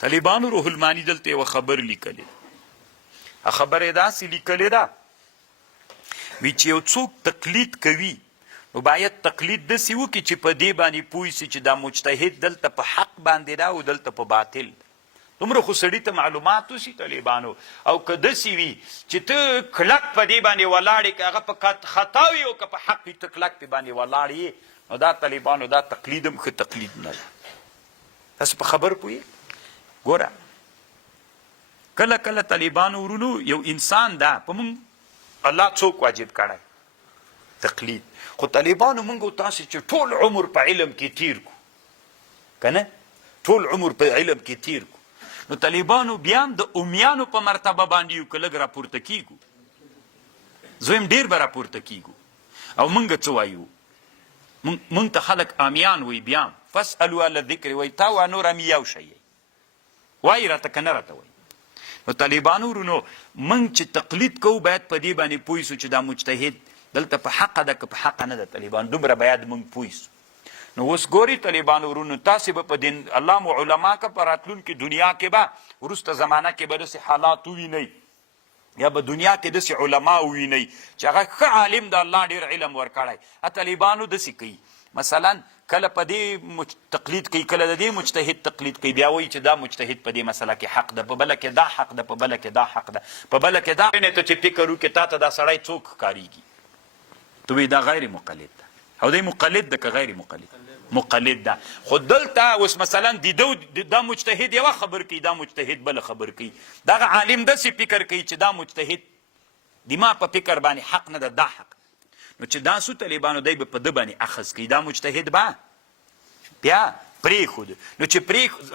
طالبانو روح المانی دلته یوه خبر لیکلې ده. خبر یې داسې لیکلې ده وی چې یو څوک تقلید کوي نو باید تقلید داسې وکړي چې په دې باندې پوه سي چې دا مجتهد دلته په حق باندې ده او دلته په باطل. دومره خو سړي ته معلومات وسي طالبانو. او که داسې وي چې ته کلک په دې باندې ولاړ یې که هغه په خطا وي او که په حق وي ته کلک په باندې ولاړ یې نو دا طالبانو دا تقلید هم ښه تقلید نه ده. تاسو په خبر پوهېږئ؟ ګوره کله کله طالبانو ورونو یو انسان ده په موږ الله څوک واجب کړی تقلید. خو طالبانو موږ او تاسې چې ټول عمر په علم کې تیر کو که نه ټول عمر په علم کې تیر کو نو طالبانو بیا هم د امیانو په مرتبه باندې یو که لږ راپورته کیږو زه هم ډېر به راپورته کیږو. او موږ څه وایو؟ موږ ته خلک امیان وایي. بیا هم فاسألو اهل الذکر وایي تا وا نور امیاو شی وایي راته که نه راته وایي. نو طالبانو ورونو موږ چې تقلید کوو باید په دې باندې پوه سو چې دا مجتهد دلته په حقه ده که په حقه نه ده. طالبان دومره باید موږ پوه سو. نو اوس ګوري طالبانو ورونو تاسې به په دین الله مو علما که په راتلونکي دنیا کې به وروسته زمانه کې به داسې حالات ووینئ یا به دنیا کې داسې علما ووینئ چې هغه ښه عالم د الله ډېر علم ورکړی. طالبانو داسې کوي مثلا کله په دې تقلید کوي کله د دې مجتهد تقلید کوي بیا وایي چې دا مجتهد په دې مسله کې حق ده په بله کې دا حق ده په بله کې دا حق ده په بله کې دا ته چې فکر وکړې تا ته دا سړی څوک ښکارېږي ته وایي دا غیر مقلد ده او دی مقلد ده که غیر مقلد مقلد ده. خو دلته اوس مثلا دا مجتهد یوه خبر کوي دا مجتهد بله خبر کوي. دغه عالم داسې فکر کوي چې دا مجتهد دما په فکر باندې حق نه ده دا حق. نو چې دا سو طالبانو دی به په ده باندې اخذ کوي دا مجتهد به بیا پرېښود. نو چې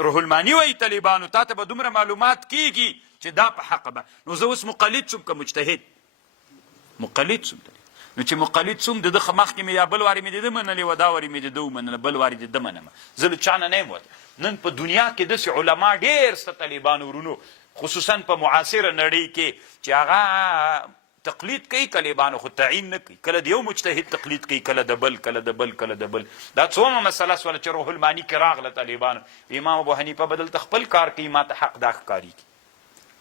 روح المانی وایي طالبانو تا ته به دومره معلومات کیږي چې دا په حق به نو زه اوس مقلد شوم که مجتهد مقلد شوم. نو چې مقلد سوم د ده مخکې مې یا بل وارې مې د ده منلې وه دا وارې مې د ده ومنله بل وارې د ده منمه زه له چا نه نه یم وته. نن په دنیا کې داسې علما ډېر شته طالبانو ورونو خصوصا په معاصره نړۍ کې چې هغه تقلید کوي طالبانو خو تعین نه کوي. کله د یو مجتهد تقلید کوي کله د بل کله د بل کله د بل. دا څومره مسله سوله چې روح المانی کې راغله طالبانو امام ابو حنیفه به دلته خپل کار کوي ما ته حق دا ښکارېږي.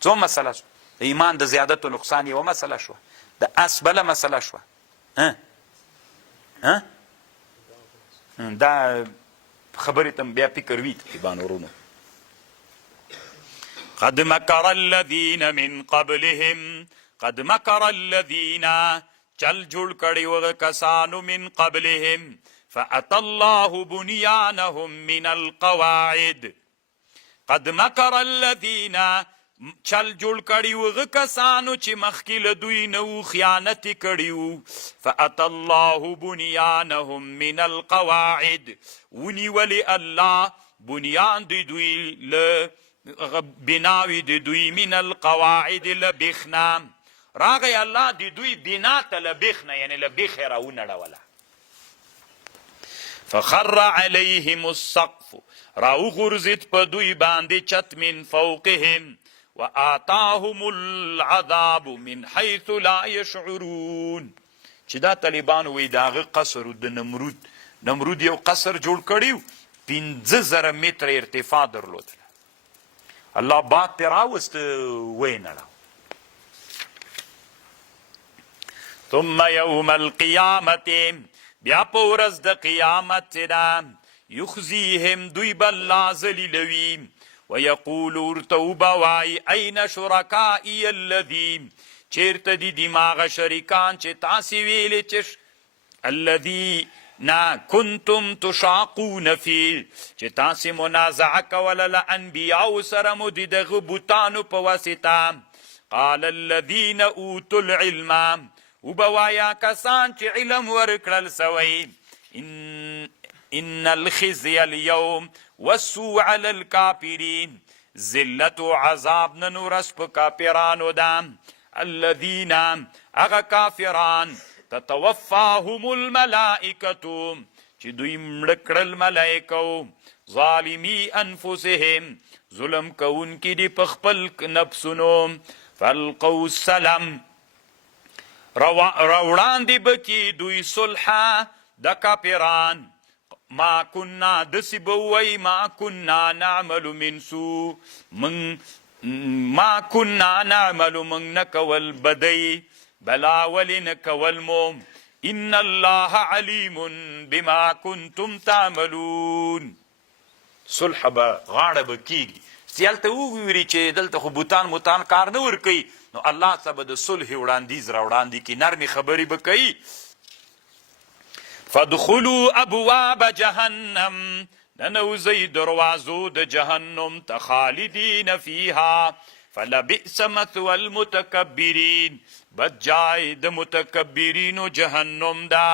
څومره مسله شوه د ایمان د زیادت و نقصان یوه مسله شوه د اس بله مسله شوه. دا خبرې ته بیا فکر وي طالبانو ورونو. قد مکر الذین من قبلهم قد مکر الذین چل جوړ کړي وغه کسانو من قبلهم فأتى الله بنيانهم من القواعد. قد مکر الذین چل جوړ کړي وغه کسانو چې مخکې له دوی نه وو خیانت کړي وو. فأتى الله بنيانهم من القواعد ونیولې الله بنیان د دوی له بناوي د دوی من القواعد له بېخ نه راغی الله د دوی بنا ته له بېخ نه یعنې له بېخ یې راونړوله. فخر علیهم السقف راوغورځېد په دوی باندې چت من فوقهم وآتاهم العذاب من حيث لا يشعرون. چې دا طالبانو وایي د هغه قصر د نمرود یو قصر جوړ کړي 15,000 متره ارتفاع درلودله. الله باد پرې راوست ویې نړاو. ثم يوم القيامة بیا په ورځ د قیامت چې ده یخزیهم دوی به الله ذلیلوي ویقول ورته وبوایي این شرکائی الذین چیرته دي دماغه شریکان چې تاسې ویلې چې الذین کنتم تشاقون فی چې تاسې منازعه کوله له انبیاو سره مو د دغه بوتانو په واسطه. قال الذین اوتوا العلم وبوایا کسان چې علم ورکړل سوی ان الخزي اليوم والسوء على الكافرين ذلت و عذاب نن ورځ په کافرانو ده. الذين هغه کافران تتوفاهم الملائکة چې دوی مړه کړل ملایکو ظالمي انفسهم ظلم کوونکي دي په خپل نفسونو. فالقوا السلام راوړاندې به کي دوی صلحه د کافران ما كنا دسی بوئی ما كنا نعمل من سو من ما كنا نعمل من نکول بدی بلا ولی نکول موم ان الله علیم بما کنتم تعملون. صلح به غاړه به کیږي سیالته وګوري چې دلته خو بوتان کار نه ورکوي نو الله ته به د صلح وړاندیز را وړاندې کړي نرمې خبرې به کوي. فادخلوا ابواب جهنم ننوزی دروازو د جهنم ته خالدین فیها فلبئس مثوى المتکبرین بد جای د متکبرینو جهنم دا.